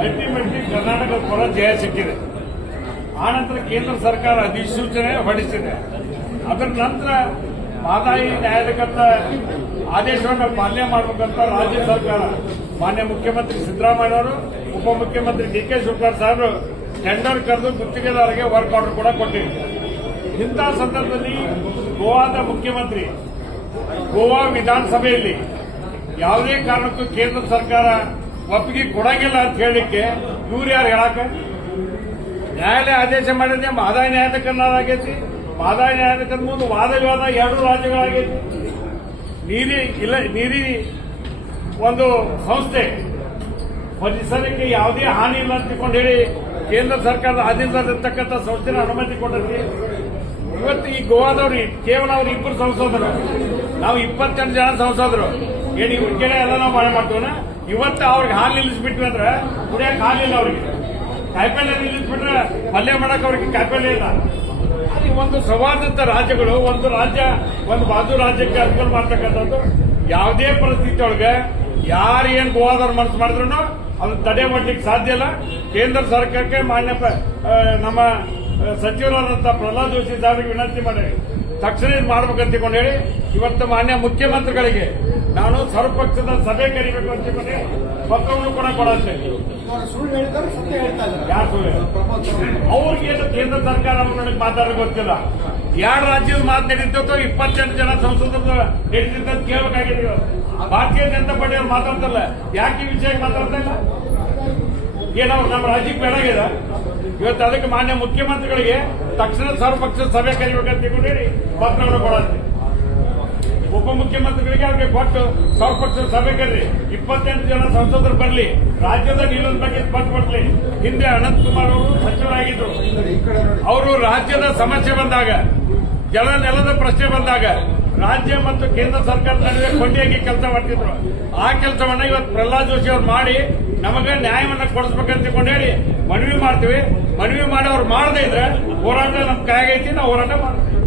Ultimately Karnataka ಪರ ಜಯ ಸಿಕ್ಕಿದೆ. ಆನಂತರ ಕೇಂದ್ರ ಸರ್ಕಾರ ಅಧಿಸೂಚನೆ ಹೊರಡಿಸಿದೆ. ಅದರ ನಂತರ ಮಾದಾಯಿ ನ್ಯಾಯಾಲಯದ ಆದೇಶವನ್ನು ಮಾನ್ಯ ಮಾಡಬೇಕಂತ ರಾಜ್ಯ ಸರ್ಕಾರ ಮಾನ್ಯ ಮುಖ್ಯಮಂತ್ರಿ ಸಿದ್ದರಾಮಯ್ಯ ಅವರು ಉಪಮುಖ್ಯಮಂತ್ರಿ ಡಿ ಕೆ ಶಿವಕುಮಾರ್ ಸಾಹೇಬರು ಟೆಂಡರ್ ಕರೆದು ಗುತ್ತಿಗೆದಾರರಿಗೆ ವರ್ಕ್ ಆರ್ಡರ್ ಕೂಡ ಕೊಟ್ಟಿದ್ದಾರೆ ಇಂಥ ಸಂದರ್ಭದಲ್ಲಿ ಗೋವಾದ ಮುಖ್ಯಮಂತ್ರಿ ಗೋವಾ ವಿಧಾನಸಭೆಯಲ್ಲಿ ಯಾವುದೇ ಕಾರಣಕ್ಕೂ ಕೇಂದ್ರ ಸರ್ಕಾರ ಒಪ್ಪಿಗೆ ಕೊಡಂಗಿಲ್ಲ ಅಂತ ಹೇಳಿಕ್ಕೆ ಇವ್ರು ಯಾರು ಹೇಳಕ ನ್ಯಾಯಾಲಯ ಆದೇಶ ಮಾಡಿದ್ರೆ ಮಾದಾಯ ನ್ಯಾಯಾಲಯಕ್ಕನ್ನಾಗೈತಿ ಮಾದಾಯ ನ್ಯಾಯಾಲಯದ ಮುಂದೆ ವಾದ ವಿವಾದ ಎರಡು ರಾಜ್ಯಗಳಾಗೈತಿ. ನೀರಿ ಇಲ್ಲ, ನೀರಿ ಒಂದು ಸಂಸ್ಥೆ ಪರಿಸರಕ್ಕೆ ಯಾವುದೇ ಹಾನಿ ಇಲ್ಲ ಅಂತ ಹೇಳಿ ಕೇಂದ್ರ ಸರ್ಕಾರದ ಅಧೀನದಲ್ಲಿರ್ತಕ್ಕಂಥ ಸಂಸ್ಥೆನ ಅನುಮತಿ ಕೊಟ್ಟೈತಿ ಇವತ್ತು ಈ ಗೋವಾದವ್ರಿಗೆ ಕೇವಲ ಅವ್ರ ಇಬ್ಬರು ಸಂಸದರು. ನಾವು ಇಪ್ಪತ್ತೆಂಟು ಜನ ಸಂಸದರು. ಏನು ಇವ್ರ ಎಲ್ಲ ನಾವು ಮಾಡಿ ಮಾಡ್ತೀವನ? ಇವತ್ತು ಅವ್ರಿಗೆ ಹಾಲು ನಿಲ್ಲಿಸ್ಬಿಟ್ವಿ ಅಂದ್ರೆ ಕುಡಿಯಕ್ಕೆ ಹಾಲಿಲ್ಲ ಅವ್ರಿಗೆ. ಕಾಯಿಪಲ್ಯ ನಿಲ್ಲಿಸ್ಬಿಟ್ರೆ ಪಲ್ಯ ಮಾಡಕ್ ಅವ್ರಿಗೆ ಕಾಯಿಪಲ್ಯ ಇಲ್ಲ. ಅಲ್ಲಿ ಒಂದು ಸೌಹಾರ್ದತ ರಾಜ್ಯಗಳು, ಒಂದು ರಾಜ್ಯ, ಒಂದು ಬಾಜು ರಾಜ್ಯಕ್ಕೆ ಅನುಕೂಲ ಮಾಡ್ತಕ್ಕಂಥದ್ದು, ಯಾವುದೇ ಪರಿಸ್ಥಿತಿ ಒಳಗೆ ಯಾರು ಏನು ಗೋವಾದವ್ರು ಮನಸ್ಸು ಮಾಡಿದ್ರು ಅದನ್ನ ತಡೆ ಮಾಡ್ಲಿಕ್ಕೆ ಸಾಧ್ಯ ಇಲ್ಲ. ಕೇಂದ್ರ ಸರ್ಕಾರಕ್ಕೆ ಮಾನ್ಯ ನಮ್ಮ ಸಚಿವರಾದಂಥ ಪ್ರಹ್ಲಾದ್ ಜೋಶಿ ಸಾಹೇಬರಿಗೆ ವಿನಂತಿ ಮಾಡಿ ತಕ್ಷಣ ಇದು ಮಾಡ್ಬೇಕಂತ ಹೇಳಿ, ಇವತ್ತು ಮಾನ್ಯ ಮುಖ್ಯಮಂತ್ರಿಗಳಿಗೆ ನಾನು ಸರ್ವಪಕ್ಷದ ಸಭೆ ಕರಿಬೇಕು ಅಂತ ಪತ್ರವನ್ನು ಕೂಡ ಕೊಡುತ್ತೇನೆ ಅವರು. ಅವ್ರಿಗೆ ಕೇಂದ್ರ ಸರ್ಕಾರ ನನಗೆ ಮಾತಾಡೋದು ಗೊತ್ತಿಲ್ಲ. ಎರಡು ರಾಜ್ಯದ ಮಾತು ನಡೀತಿತ್ತು ಇಪ್ಪತ್ತೆಂಟು ಜನ ಸಂಸದರು ನಡೀತಿದ್ದ ಕೇಳಬೇಕಾಗಿದೆ ಇವತ್ತು. ಭಾರತೀಯ ಜನತಾ ಪಾರ್ಟಿ ಅವ್ರು ಮಾತಾಡ್ತಲ್ಲ ಯಾಕೆ ಈ ವಿಷಯಕ್ಕೆ ಮಾತಾಡ್ತಾ ಇಲ್ಲ? ಏನವ್ರು ನಮ್ಮ ರಾಜ್ಯಕ್ಕೆ ಬೇಡಾಗಿದೆ ಇವತ್ತು ಅದಕ್ಕೆ ಮಾನ್ಯ ಮುಖ್ಯಮಂತ್ರಿಗಳಿಗೆ ತಕ್ಷಣ ಸರ್ವಪಕ್ಷದ ಸಭೆ ಕರಿಬೇಕಂತ ತಿಳ್ಕೊಂಡು ಪತ್ರವನ್ನು ಕೊಡತ್ತೆ. ಉಪಮುಖ್ಯಮಂತ್ರಿಗಳಿಗೆ ಅವ್ರಿಗೆ ಕೊಟ್ಟು ಸರ್ವಪಕ್ಷದ ಸಭೆ ಕರೆ ಇಪ್ಪತ್ತೆಂಟು ಜನ ಸಂಸದರು ಬರಲಿ, ರಾಜ್ಯದ ನಿಲ್ಲದ ಬಗ್ಗೆ ಪಟ್ಟು ಕೊಡ್ಲಿ ಹಿಂದೆ ಅನಂತ್ ಕುಮಾರ್ ಅವರು ಸಚಿವರಾಗಿದ್ದರು ಅವರು ರಾಜ್ಯದ ಸಮಸ್ಯೆ ಬಂದಾಗ, ಜಲ ನೆಲದ ಪ್ರಶ್ನೆ ಬಂದಾಗ, ರಾಜ್ಯ ಮತ್ತು ಕೇಂದ್ರ ಸರ್ಕಾರದ ನಡುವೆ ಕೊಂಡಿಯಾಗಿ ಕೆಲಸ ಮಾಡ್ತಿದ್ರು. ಆ ಕೆಲಸವನ್ನ ಇವತ್ತು ಪ್ರಹ್ಲಾದ್ ಜೋಶಿ ಅವರು ಮಾಡಿ ನಮಗೆ ನ್ಯಾಯವನ್ನ ಕೊಡಿಸ್ಬೇಕಂತ ಹೇಳಿ, ಮನವಿ ಮಾಡ್ತೀವಿ. ಮನವಿ ಮಾಡಿ ಅವ್ರು ಮಾಡದೇ ಇದ್ರೆ ಹೋರಾಟ ನಮ್ ಆಗೈತಿ ನಾವು ಹೋರಾಟ ಮಾಡ್ತೀವಿ.